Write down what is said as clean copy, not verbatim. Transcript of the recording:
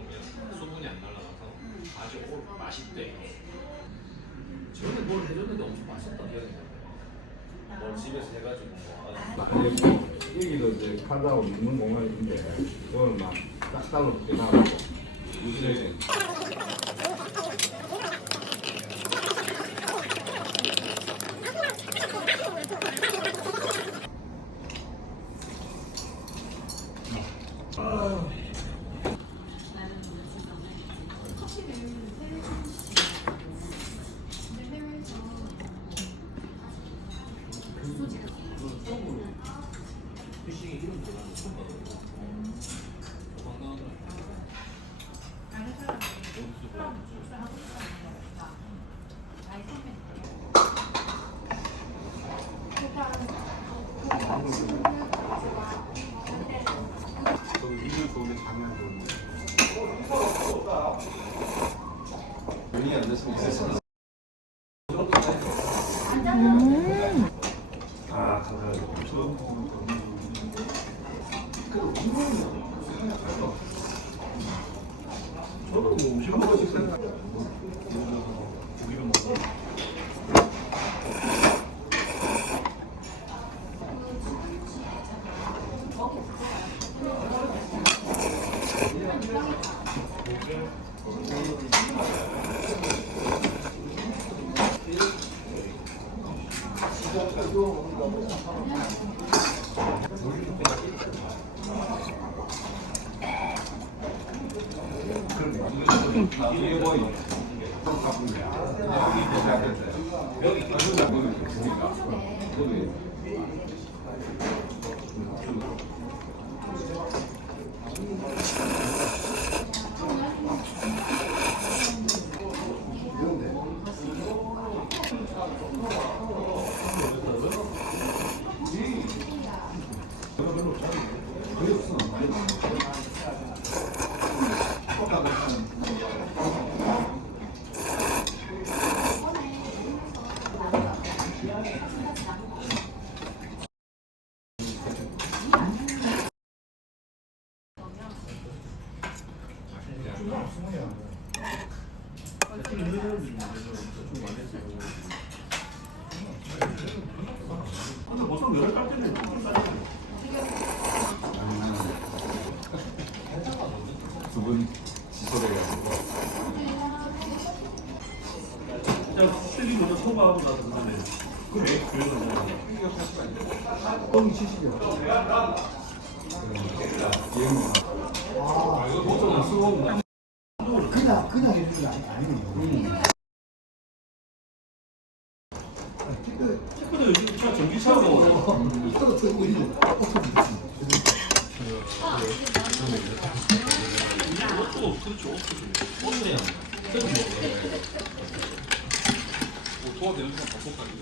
먹으면 수분이 안 날아가서 아주 맛있대. 저는 뭘 해줬는데 엄청 맛있었던 기억이 나요. 뭘 집에서 해가지고 여기도 이제 카드하고 있는 공간이 있는데 그거는 막딱 따로 이렇게 나가고 요즘에 피싱이 이런 거 나는 처음 봐가지고 도망가더라고요. 저도 이면 좋은데 잠이 안 좋은데 눈이 안 됐으면 있었어. 아, 감사합니다. 저도 뭐 음식 한 번씩 생각. 고기를 먹어. 두분 지소래가지고 그냥 슬리면서 소바하고 나서 그다음에 그래 그래서 뻥이 70이요. 그냥 해주는 게 아니에요. 근데 요즘 차 전기차로 이거 들고 있는 옷도 그렇죠. 옷도 그냥 새로 먹어요. 도와 되는 사람 바꿔가지고.